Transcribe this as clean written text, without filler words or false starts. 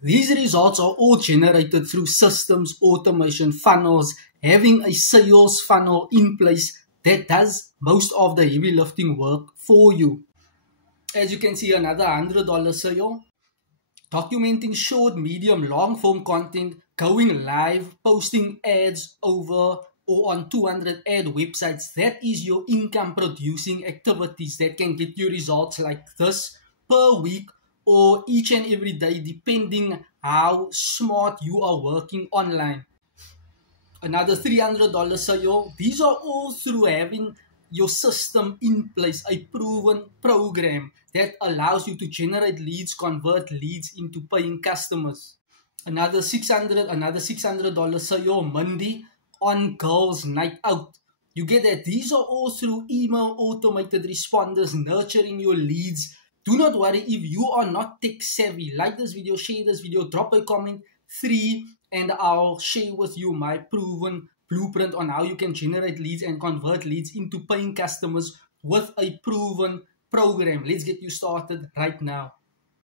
These results are all generated through systems, automation, funnels, having a sales funnel in place that does most of the heavy lifting work for you. As you can see, another $100 sale. Documenting short, medium, long form content, going live, posting ads over or on 200 ad websites. That is your income producing activities that can get you results like this per week or each and every day, depending how smart you are working online. Another $300 sale. These are all through having your system in place, a proven program that allows you to generate leads, convert leads into paying customers. Another $600 sale Monday on Girls Night Out. You get that these are all through email automated responders, nurturing your leads. Do not worry if you are not tech savvy. Like this video, share this video, drop a comment 3, and I'll share with you my proven blueprint on how you can generate leads and convert leads into paying customers with a proven program. Let's get you started right now.